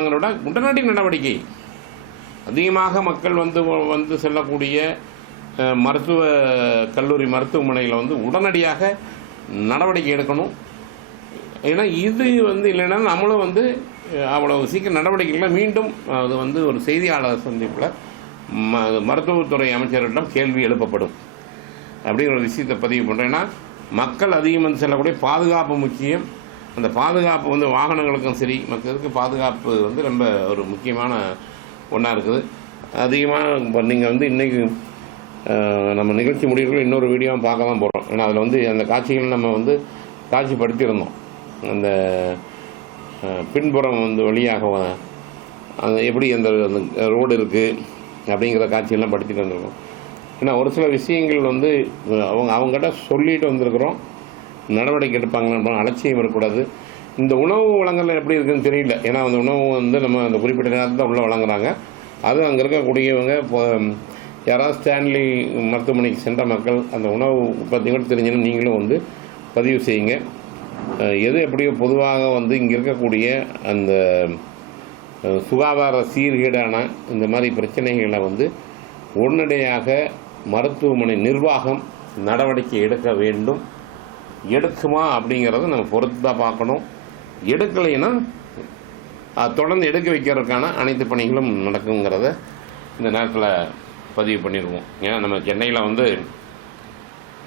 விட உடனடி நடவடிக்கை. அதிகமாக மக்கள் வந்து செல்லக்கூடிய மருத்துவ கல்லூரி மருத்துவமனையில் உடனடியாக நடவடிக்கை எடுக்கணும். ஏன்னா இது இல்லைன்னா நம்மளும் அவ்வளவு சீக்கிரம் நடவடிக்கைகளை மீண்டும் அது ஒரு செய்தியாளர் சந்திப்பில் மருத்துவத்துறை அமைச்சரிடம் கேள்வி எழுப்பப்படும் அப்படிங்கிற ஒரு விஷயத்தை பதிவு பண்ணுறேன். ஏன்னா மக்கள் அதிகம் செல்லக்கூடிய பாதுகாப்பு முக்கியம். அந்த பாதுகாப்பு வாகனங்களுக்கும் சரி மக்களுக்கு பாதுகாப்பு ரொம்ப ஒரு முக்கியமான ஒன்றா இருக்குது. அதிகமாக நீங்கள் இன்றைக்கி நம்ம நிகழ்ச்சி முடிவுகள் இன்னொரு வீடியோவும் பார்க்க தான் போகிறோம். ஏன்னா அதில் அந்த காட்சிகள் நம்ம காட்சிப்படுத்தியிருந்தோம். அந்த பின்புறம் வழியாக அந்த எப்படி அந்த ரோடு இருக்குது அப்படிங்கிற காட்சியெல்லாம் படுத்திட்டு வந்திருக்கோம். ஏன்னா ஒரு சில விஷயங்கள் அவங்ககிட்ட சொல்லிட்டு வந்திருக்கிறோம், நடவடிக்கை எடுப்பாங்கன்னு அலட்சியம் இருக்கக்கூடாது. இந்த உணவு வழங்கல் எப்படி இருக்குதுன்னு தெரியல. ஏன்னா அந்த உணவு நம்ம அந்த குறிப்பிட்ட நேரத்தில் தான் உள்ளே வழங்குறாங்க. அது அங்கே இருக்கக்கூடியவங்க இப்போ யாராவது ஸ்டான்லி மருத்துவமனைக்கு சென்ற மக்கள் அந்த உணவு பற்றி கூட தெரிஞ்சுன்னு நீங்களும் பதிவு செய்யுங்க. எது எப்படியோ பொதுவாக இங்கே இருக்கக்கூடிய அந்த சுகாதார சீர்கேடான இந்த மாதிரி பிரச்சனைகளை உடனடியாக மருத்துவமனை நிர்வாகம் நடவடிக்கை எடுக்க வேண்டும். எடுக்குமா அப்படிங்கிறத நம்ம பொறுத்து தான் பார்க்கணும். எடுக்கலைன்னா தொடர்ந்து எடுக்க வைக்கிறதுக்கான அனைத்து பணிகளும் நடக்குங்கிறத இந்த நேரத்தில் பதிவு பண்ணிடுவோம். ஏன்னா நம்ம சென்னையில்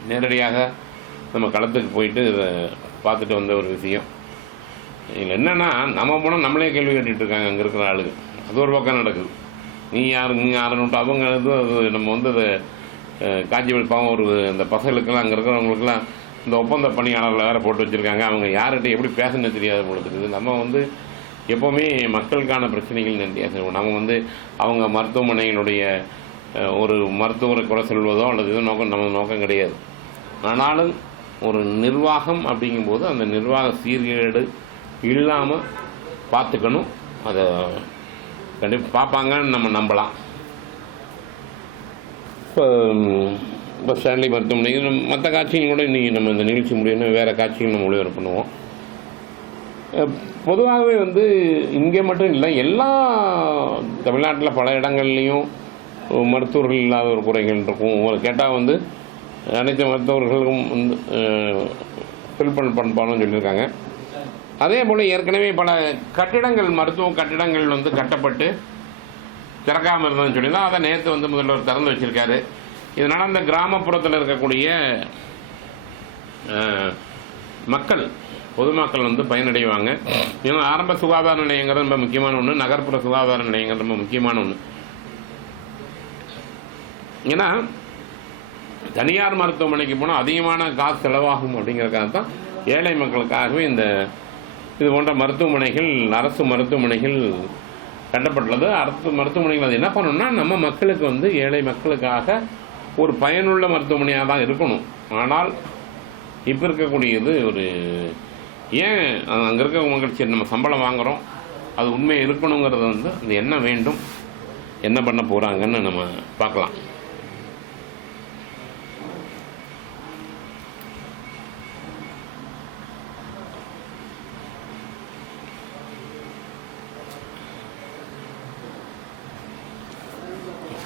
நேரடியாக நம்ம களத்துக்கு போயிட்டு இதை பார்த்துட்டு வந்த ஒரு விஷயம். இதில் என்னென்னா நம்ம போனால் நம்மளே கேள்வி கேட்டுட்டு இருக்காங்க அங்கே இருக்கிற ஆளுங்க. அது ஒரு பக்கம் நடக்குது. நீ யாருன்னுட்டு அவங்க அது நம்ம அதை காட்சி வெளிப்பாகவும் ஒரு அந்த பசங்களுக்கெல்லாம் அங்கே இருக்கிறவங்களுக்கெல்லாம் இந்த ஒப்பந்த பணியாளர்கள் வேறு போட்டு வச்சுருக்காங்க. அவங்க யார்கிட்ட எப்படி பேசணும்னு தெரியாத போல இருக்குது. நம்ம எப்போவுமே மக்களுக்கான பிரச்சனைகள் நிறையா செய்வோம். நம்ம அவங்க மருத்துவமனைகளுடைய ஒரு மருத்துவரை குறை சொல்வதோ அல்லது இது நோக்கம் நம்ம நோக்கம் கிடையாது. ஆனாலும் ஒரு நிர்வாகம் அப்படிங்கும்போது அந்த நிர்வாக சீர்கேடு இல்லாமல் பார்த்துக்கணும். அதை கண்டிப்பாக பார்ப்பாங்கன்னு நம்ம நம்பலாம். இப்போ ஸ்டான்லி மருத்துவமனை மற்ற காட்சிகள் கூட இன்றைக்கி நம்ம இந்த நிகழ்ச்சி முடியணும் வேறு காட்சிகள் நம்ம ஒளிபரப்பு பண்ணுவோம். பொதுவாகவே இங்கே மட்டும் இல்லை, எல்லா தமிழ்நாட்டில் பல இடங்கள்லேயும் மருத்துவர்கள் இல்லாத ஒரு குறைகள் இருக்கும். கேட்டால் அனைத்து மருத்துவர்களுக்கும் ஃபில் பண்ணப்பான்னு சொல்லியிருக்காங்க. அதே போல் ஏற்கனவே பல கட்டிடங்கள் மருத்துவ கட்டிடங்கள் கட்டப்பட்டு திறக்காமல் இருந்ததுன்னு சொல்லியிருந்தோம். அதை நேற்று முதல்வர் திறந்து வச்சுருக்காரு. இதனால் அந்த கிராமப்புறத்தில் இருக்கக்கூடிய மக்கள் பொதுமக்கள் பயனடைவாங்க. ஏன்னா ஆரம்ப சுகாதார நிலையங்கிறது ரொம்ப முக்கியமான ஒன்று, நகர்ப்புற சுகாதார நிலையங்கிறது ரொம்ப முக்கியமான ஒன்று. ஏன்னா தனியார் மருத்துவமனைக்கு போனால் அதிகமான காசு செலவாகும் அப்படிங்கிறதுக்காக தான் ஏழை மக்களுக்காகவே இது போன்ற மருத்துவமனைகள் அரசு மருத்துவமனைகள் கட்டப்பட்டுள்ளது. அரசு மருத்துவமனைகள் அது என்ன பண்ணணும்னா நம்ம மக்களுக்கு ஏழை மக்களுக்காக ஒரு பயனுள்ள மருத்துவமனையாக தான் இருக்கணும். ஆனால் இப்போ இருக்கக்கூடியது ஒரு ஏன் அங்கே இருக்க மக்கள் நம்ம சம்பளம் வாங்குகிறோம், அது உண்மையாக இருக்கணுங்கிறது அது என்ன வேண்டும், என்ன பண்ண போகிறாங்கன்னு நம்ம பார்க்கலாம்.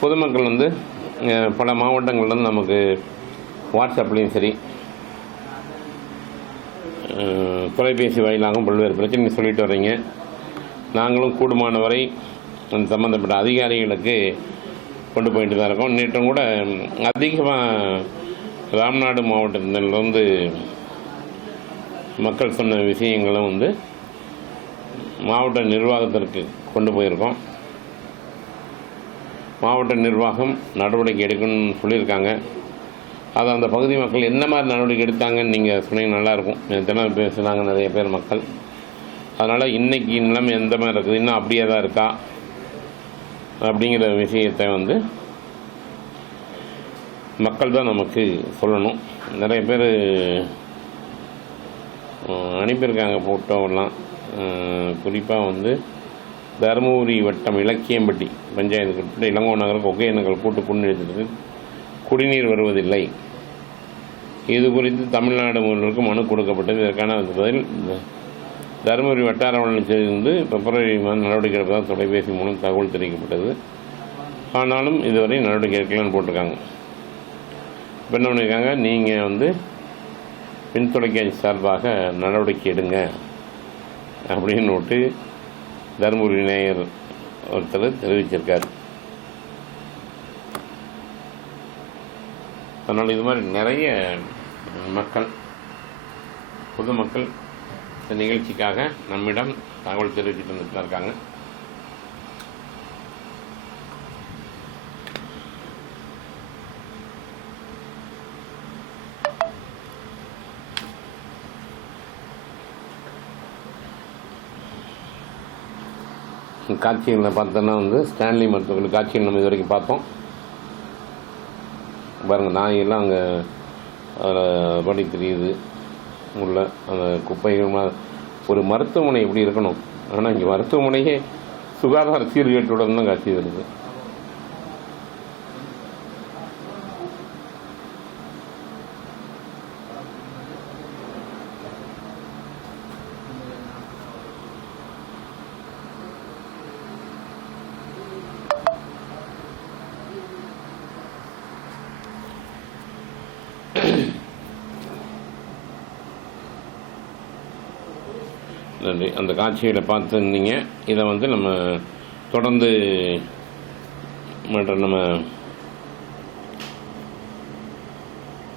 பொதுமக்கள் பல மாவட்டங்கள்லேருந்து நமக்கு வாட்ஸ்அப்லேயும் சரி தொலைபேசி வாயிலாகவும் பல்வேறு பிரச்சனை சொல்லிட்டு வர்றீங்க. நாங்களும் கூடுமான வரை அந்த சம்மந்தப்பட்ட அதிகாரிகளுக்கு கொண்டு போயிட்டு தான் இருக்கோம். நேற்றும் கூட அதிகமாக ராம்நாடு மாவட்டத்திலிருந்து மக்கள் சொன்ன விஷயங்களும் மாவட்ட நிர்வாகத்திற்கு கொண்டு போயிருக்கோம். மாவட்ட நிர்வாகம் நடவடிக்கை எடுக்கணும்னு சொல்லியிருக்காங்க. அதை அந்த பகுதி மக்கள் என்ன மாதிரி நடவடிக்கை எடுத்தாங்கன்னு நீங்கள் சொன்னீங்க நல்லாயிருக்கும். தினம் பேசுனாங்க நிறைய பேர் மக்கள். அதனால் இன்றைக்கி நிலைமை எந்த மாதிரி இருக்குது, இன்னும் அப்படியே தான் இருக்கா அப்படிங்கிற விஷயத்தை மக்கள் தான் நமக்கு சொல்லணும். நிறைய பேர் அனுப்பியிருக்காங்க ஃபோட்டோவெல்லாம். குறிப்பாக தருமபுரி வட்டம் இலக்கியம்பட்டி பஞ்சாயத்து உட்பட்ட இளங்கோ நகருக்கு ஒகேனக்கல் கூட்டு குடிநீர் குடிநீர் வருவதில்லை. இது குறித்து தமிழ்நாடு முதல்வருக்கு மனு கொடுக்கப்பட்டது. இதற்கான பதில் தருமபுரி வட்டார வளர்ச்சியிலிருந்து பிப்ரவரி மாதம் நடவடிக்கை எடுப்பதாக தொலைபேசி மூலம் தகவல் தெரிவிக்கப்பட்டது. ஆனாலும் இதுவரை நடவடிக்கை எடுக்கலான்னு போட்டிருக்காங்க. இப்போ என்ன பண்ணியிருக்காங்க, நீங்கள் வந்து மின் தொலைக்காட்சி சார்பாக நடவடிக்கை எடுங்க அப்படின்னு விட்டு தருமபுரி நேயர் ஒருத்தர் தெரிவிச்சிருக்கார். அதனால் இது மாதிரி நிறைய மக்கள், பொதுமக்கள் இந்த நிகழ்ச்சிக்காக நம்மிடம் தகவல் தெரிவிச்சுட்டு வந்துட்டு இருக்காங்க. காட்சிகளில் பார்த்தோன்னா வந்து ஸ்டான்லி மருத்துவர்கள் காட்சிகள் நம்ம இது வரைக்கும் பார்த்தோம். பாருங்கள், நாயெல்லாம் அங்கே படி தெரியுது உள்ள அந்த குப்பைகள். ஒரு மருத்துவமனை எப்படி இருக்கணும், ஆனால் இங்கே மருத்துவமனையே சுகாதார சீர்கேட்டுடன் தான் காட்சி வருது. நன்றி. அந்த காட்சிகளை பார்த்துருந்தீங்க. இதை வந்து நம்ம தொடர்ந்து மற்ற நம்ம